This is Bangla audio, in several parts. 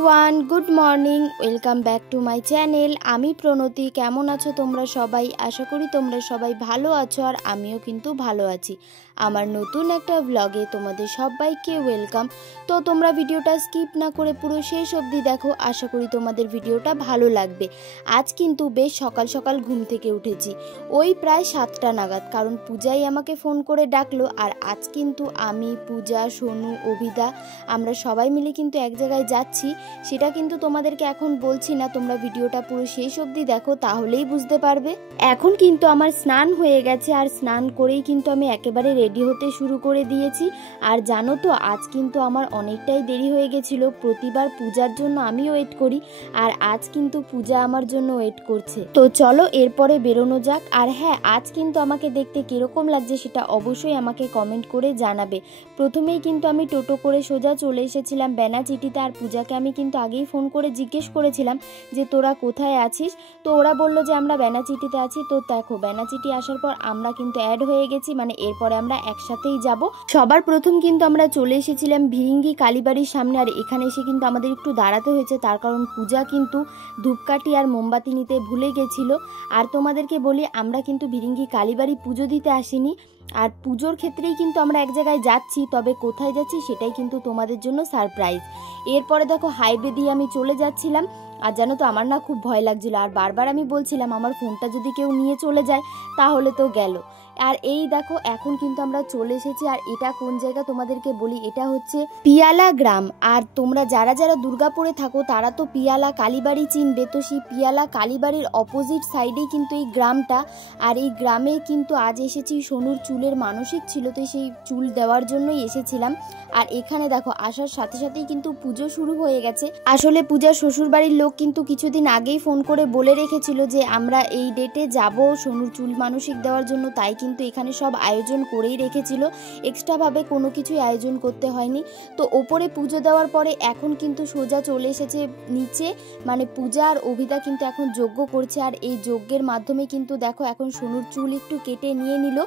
Everyone, good morning. Welcome back to my channel. আমি প্রণতি। কেমন আছো তোমরা সবাই? আশা করি তোমরা সবাই ভালো আছো, আর আমিও কিন্তু ভালো আছি। আমার নতুন একটা ব্লগে তোমাদের সবাইকে ওয়েলকাম। তো তোমরা ভিডিওটা স্কিপ না করে পুরো শেষ অবধি দেখো, আশা করি তোমাদের ভিডিওটা ভালো লাগবে। আজ কিন্তু বেশ সকাল সকাল ঘুম থেকে উঠেছি, ওই প্রায় 7টা নাগাদ, কারণ পূজাই আমাকে ফোন করে ডাকলো। আর আজ কিন্তু আমি, পূজা, সোনু, অভিদা আমরা সবাই মিলে কিন্তু এক জায়গায় যাচ্ছি। সেটা কিন্তু তোমাদেরকে এখন বলছি না, তোমরা ভিডিওটা পুরো শেষ অবধি দেখো, তাহলেই বুঝতে পারবে। এখন কিন্তু আমার স্নান হয়ে গেছে, আর স্নান করেই কিন্তু আমি একেবারে রেডি হতে শুরু করে দিয়েছি। আর জানো তো, আজ কিন্তু আমার অনেকটাই দেরি হয়ে গেছিল। প্রতিবার পূজার জন্য আমি ওয়েট করি, আর আজ কিন্তু পূজা আমার জন্য ওয়েট করছে। তো চলো এরপরে বেরোনো যাক। আর হ্যাঁ, আজ কিন্তু আমাকে দেখতে কিরকম লাগছে সেটা অবশ্যই আমাকে কমেন্ট করে জানাবে। প্রথমেই কিন্তু আমি টোটো করে সোজা চলে এসেছিলাম বেনাচিটিতে। আর পূজাকে আমি কিন্তু আগেই ফোন করে জিজ্ঞেস করেছিলাম যে তোরা কোথায় আছিস। তো ওরা বললো যে আমরা বেনাচিটিতে আছি। তো দেখো, বেনাচিটি আসার পর আমরা কিন্তু অ্যাড হয়ে গেছি, মানে এরপরে আমরা একসাথেই যাব। সবার প্রথম কিন্তু আমরা চলে এসেছিলাম ভিরিঙ্গি কালীবাড়ির সামনে। আর এখানে এসে কিন্তু আমাদের একটু দাঁড়াতে হয়েছে, তার কারণ পূজা কিন্তু ধূপকাঠি আর মোমবাতি নিতে ভুলে গেছিল। আর তোমাদেরকে বলি, আমরা কিন্তু ভিরিঙ্গি কালীবাড়ি পুজো দিতে আসিনি, আর পুজোর ক্ষেত্রেই কিন্তু আমরা এক জায়গায় যাচ্ছি। তবে কোথায় যাচ্ছি সেটাই কিন্তু তোমাদের জন্য সারপ্রাইজ। এরপরে দেখো, হাইওয়ে দিয়ে আমি চলে যাচ্ছিলাম। আর জানো তো, আমার না খুব ভয় লাগছিল, আর বারবার আমি বলছিলাম আমার ফোনটা যদি কেউ নিয়ে চলে যায় তাহলে তো গেল। আর এই দেখো, এখন কিন্তু আমরা চলে এসেছি। আর এটা কোন জায়গা তোমাদেরকে বলি, এটা হচ্ছে পিয়ালা গ্রাম। আর তোমরা যারা যারা দুর্গাপুরে থাকো তারা তো পিয়ালা কালীবাড়ি চিনবে। তো সেই পিয়ালা কালীবাড়ির অপোজিট সাইডেই কিন্তু এই গ্রামটা। আর এই গ্রামে কিন্তু আজ এসেছি, সোনুর চুলের মানসিক ছিল, তো সেই চুল দেওয়ার জন্যই এসেছিলাম। আর এখানে দেখো, আসার সাথে সাথেই কিন্তু পুজো শুরু হয়ে গেছে। আসলে পূজার শ্বশুরবাড়ির লোক কিন্তু কিছুদিন আগেই ফোন করে বলে রেখেছিল যে আমরা এই ডেটে যাব সোনুর চুল মানসিক দেওয়ার জন্য। তাই কিন্তু এখানে সব আয়োজন করেই রেখেছিল, এক্সট্রাভাবে কোনো কিছুই আয়োজন করতে হয়নি। তো ওপরে পুজো দেওয়ার পরে এখন কিন্তু সোজা চলে এসেছে নিচে, মানে পূজা আর অভিদা কিন্তু এখন যজ্ঞ করছে। আর এই যজ্ঞের মাধ্যমে কিন্তু দেখো, এখন সোনুর চুল একটু কেটে নিয়ে নিল।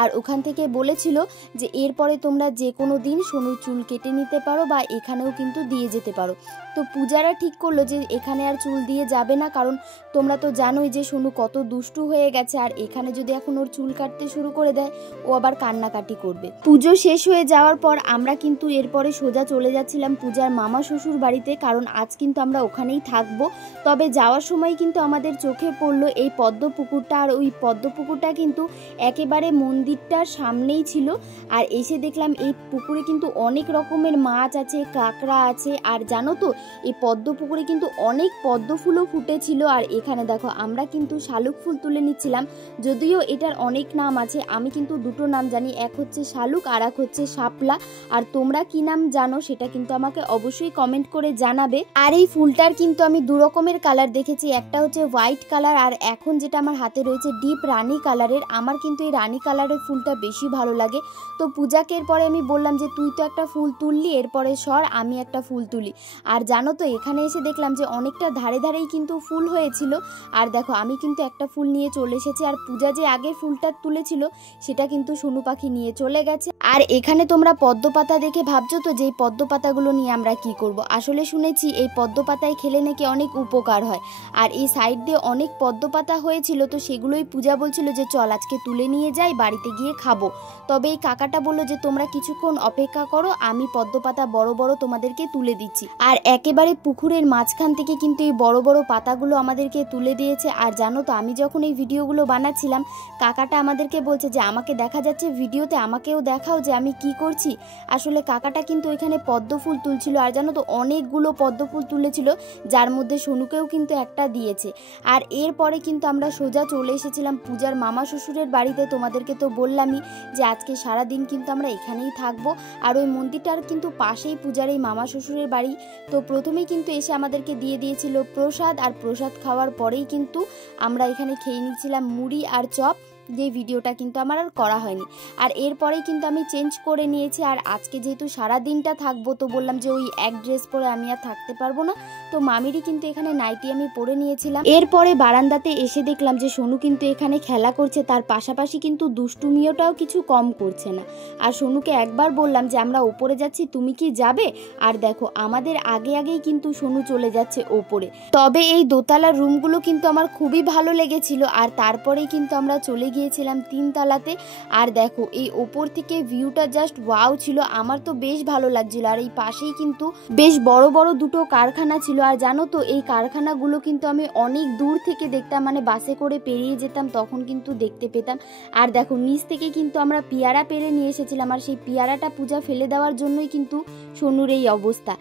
আর ওখান থেকে বলেছিল যে এরপরে তোমরা যে কোনো দিন সোনুর চুল কেটে নিতে পারো, বা এখানেও কিন্তু দিয়ে যেতে পারো। তো পূজারা ঠিক করলো যে এখানে আর চুল দিয়ে যাবে না, কারণ তোমরা তো জানোই যে সোনু কত দুষ্টু হয়ে গেছে। আর এখানে যদি এখন ওর চুল কাটতে শুরু করে দেয়, ও আবার কান্নাকাটি করবে। পুজো শেষ হয়ে যাওয়ার পর আমরা কিন্তু এরপরে সোজা চলে যাচ্ছিলাম পূজার মামা শ্বশুর বাড়িতে, কারণ আজ কিন্তু আমরা ওখানেই থাকবো। তবে যাওয়ার সময় কিন্তু আমাদের চোখে পড়লো এই পদ্ম পুকুরটা। আর ওই পদ্ম পুকুরটা কিন্তু একেবারে মন্দিরটার সামনেই ছিল। আর এসে দেখলাম এই পুকুরে কিন্তু অনেক রকমের মাছ আছে, কাঁকড়া আছে। আর জানো তো, এই পদ্ম পুকুরে কিন্তু অনেক পদ্ম ফুলও ফুটেছিল। আর এখানে দেখো, আমরা কিন্তু শালুক ফুল তুলে নিচ্ছিলাম। যদিও এটার অনেক নাম আছে, আমি কিন্তু দুটো নাম জানি, এক হচ্ছে শালুক আর এক হচ্ছে শাপলা। আর তোমরা কি নাম জানো সেটা কিন্তু আমাকে অবশ্যই কমেন্ট করে জানাবে। আর এই ফুলটার কিন্তু আমি দু রকমের কালার দেখেছি, একটা হচ্ছে হোয়াইট কালার, আর এখন যেটা আমার হাতে রয়েছে ডিপ রানী কালারের। আমার কিন্তু এই রানী কালারের ফুলটা বেশি ভালো লাগে। তো পূজাকে এরপরে আমি বললাম যে তুই তো একটা ফুল তুললি, এরপরে সর আমি একটা ফুল তুলি। আর জানো তো, এখানে এসে দেখলাম যে অনেকটা ধারে ধারেই কিন্তু ফুল হয়েছিল। আর দেখো, আমি কিন্তু একটা ফুল নিয়ে চলে এসেছি। আর পূজা যে আগে ফুলটা তুলেছিল সেটা কিন্তু সোনু পাখি নিয়ে চলে গেছে। আর এখানে তোমরা পদ্ম পাতা দেখে ভাবছো তো যে এই পদ্ম পাতাগুলো নিয়ে আমরা কি করব। আসলে শুনেছি এই পদ্ম পাতায় খেলে নাকি অনেক উপকার হয়। আর এই সাইড দিয়ে অনেক পদ্ম পাতা হয়েছিল, তো সেগুলোই পূজা বলছিল যে চল আজকে তুলে নিয়ে যাই, বাড়িতে গিয়ে খাবো। তবে এই কাকাটা বললো যে তোমরা কিছুক্ষণ অপেক্ষা করো, আমি পদ্ম পাতা বড় বড় তোমাদেরকে তুলে দিচ্ছি। আর একেবারে পুকুরের মাঝখান থেকে কিন্তু এই বড় বড় পাতাগুলো আমাদেরকে তুলে দিয়েছে। আর জানো তো, আমি যখন এই ভিডিওগুলো বানাচ্ছিলাম, কাকাটা আমাদেরকে বলছে যে আমাকে দেখা যাচ্ছে ভিডিওতে, আমাকেও দেখাও যে আমি কি করছি। আসলে কাকাটা কিন্তু ওইখানে পদ্ম ফুল তুলছিল। আর জানো তো, অনেকগুলো পদ্ম ফুল তুলেছিল, যার মধ্যে সোনুকেও কিন্তু একটা দিয়েছে। আর এরপরে কিন্তু আমরা সোজা চলে এসেছিলাম পূজার মামা শ্বশুরের বাড়িতে। তোমাদেরকে তো বললামই যে আজকে সারা দিন কিন্তু আমরা এখানেই থাকবো। আর ওই মন্দিরটার কিন্তু পাশেই পূজার এই মামা শ্বশুরের বাড়ি। তো প্রথমেই কিন্তু এসে আমাদেরকে দিয়ে দিয়েছিল প্রসাদ। আর প্রসাদ খাওয়ার পরেই কিন্তু আমরা এখানে খেয়ে নিচ্ছিলাম মুড়ি আর চপ। যে ভিডিওটা কিন্তু আমার আর করা হয়নি। আর এরপরেই কিন্তু আমি চেঞ্জ করে নিয়েছি। আর আজকে যেহেতু সারা দিনটা থাকবো, তো বললাম যে ওই এক ড্রেস পরে আমি আর থাকতে পারবো না, তো মামিরই কিন্তু এখানে নাইটি আমি পরে নিয়েছিলাম। এরপরে বারান্দাতে এসে দেখলাম যে সোনু কিন্তু এখানে খেলা করছে, তার পাশাপাশি কিন্তু দুষ্টুমিওটাও কিছু কম করছে না। আর সোনুকে একবার বললাম যে আমরা ওপরে যাচ্ছি, তুমি কি যাবে? আর দেখো আমাদের আগেই কিন্তু সোনু চলে যাচ্ছে ওপরে। তবে এই দোতলার রুমগুলো কিন্তু আমার খুবই ভালো লেগেছিল। আর তারপরেই কিন্তু আমরা চলে গিয়েছিলাম 3 তলাতে। আর দেখো এই ওপর থেকে ভিউটা জাস্ট ওয়াও ছিল, আমার তো বেশ ভালো লাগছিল। আর এই পাশেই কিন্তু বেশ বড় বড় দুটো কারখানা ছিল। আর জানো তো এই কারখানাগুলো কিন্তু আমি অনেক দূর থেকে দেখতাম, মানে বাসে করে পেরিয়ে যেতাম তখন কিন্তু দেখতে পেতাম। আর দেখো নিচ থেকে কিন্তু আমরা পেয়ারা পেরে নিয়ে এসেছিলাম, আর সেই পেয়ারাটা পূজা ফেলে দেওয়ার জন্যই কিন্তু সোনুর এই অবস্থা।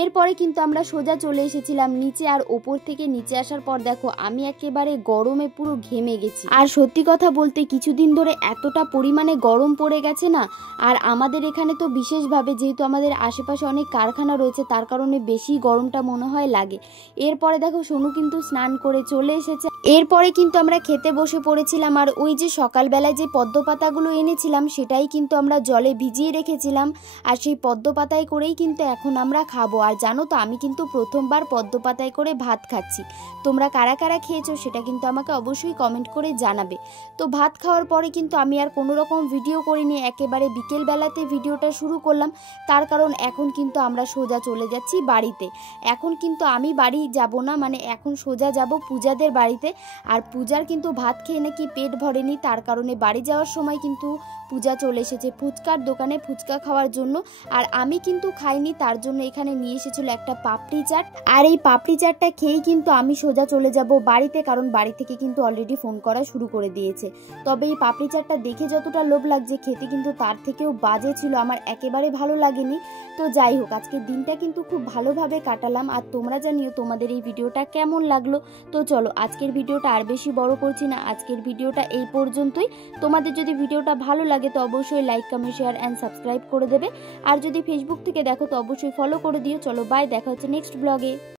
এরপরে কিন্তু আমরা সোজা চলে এসেছিলাম নিচে। আর ওপর থেকে নিচে আসার পর দেখো আমি একেবারে গরমে পুরো ঘেমে গেছি। আর সত্যি কথা বলতে কিছুদিন ধরে এতটা পরিমাণে গরম পড়ে গেছে না, আর আমাদের এখানে তো বিশেষভাবে যেহেতু আমাদের আশেপাশে অনেক কারখানা রয়েছে তার কারণে বেশি গরমটা মনে হয় লাগে। এরপরে দেখো সোনু কিন্তু স্নান করে চলে এসেছে। এরপরে কিন্তু আমরা খেতে বসে পড়েছিলাম। আর ওই যে সকালবেলায় যে পদ্ম পাতাগুলো এনেছিলাম সেটাই কিন্তু আমরা জলে ভিজিয়ে রেখেছিলাম, আর সেই পদ্ম পাতায় করেই কিন্তু এখন আমরা খাবো। আর জানো তো আমি কিন্তু প্রথমবার পদ্ম পাতায় করে ভাত খাচ্ছি। তোমরা কারা কারা খেয়েছো সেটা কিন্তু আমাকে অবশ্যই কমেন্ট করে জানাবে। তো ভাত খাওয়ার পরে কিন্তু আমি আর কোনো রকম ভিডিও করিনি, একেবারে বিকেলবেলাতে ভিডিওটা শুরু করলাম। তার কারণ এখন কিন্তু আমরা সোজা চলে যাচ্ছি বাড়িতে। এখন কিন্তু আমি বাড়ি যাব না, মানে এখন সোজা যাব পূজাদের বাড়িতে। আর পূজার কিন্তু ভাত খেয়ে নাকি পেট ভরেনি, তার কারণে বাড়ি যাওয়ার সময় কিন্তু পূজা চলে এসেছে ফুচকার দোকানে ফুচকা খাওয়ার জন্য। আর আমি কিন্তু খাইনি, তার জন্য এখানে নিয়ে এসেছিল একটা পাপড়ি চাট। আর এই পাপড়ি চাটটা খেয়েই কিন্তু আমি সোজা চলে যাব বাড়িতে, কারণ বাড়ি থেকে কিন্তু অলরেডি ফোন করা শুরু করে দিয়েছে। তবে এই পাপড়ি চাটটা দেখে যতটা লোভ লাগছে, খেতে কিন্তু তার থেকেও বাজে ছিল, আমার একেবারে ভালো লাগেনি। তো যাই হোক আজকের দিনটা কিন্তু খুব ভালোভাবে কাটালাম। আর তোমরা জানিও তোমাদের এই ভিডিওটা কেমন লাগলো। তো চলো আজকের ভিডিওটা আর বেশি বড় করছি না, আজকের ভিডিওটা এই পর্যন্তই। তোমাদের যদি ভিডিওটা ভালো লাগে তো অবশ্যই like comment share and subscribe করে দেবে। আর যদি ফেসবুক থেকে দেখো তো অবশ্যই ফলো করে দিও। চলো বাই, দেখা হচ্ছে নেক্সট ব্লগে।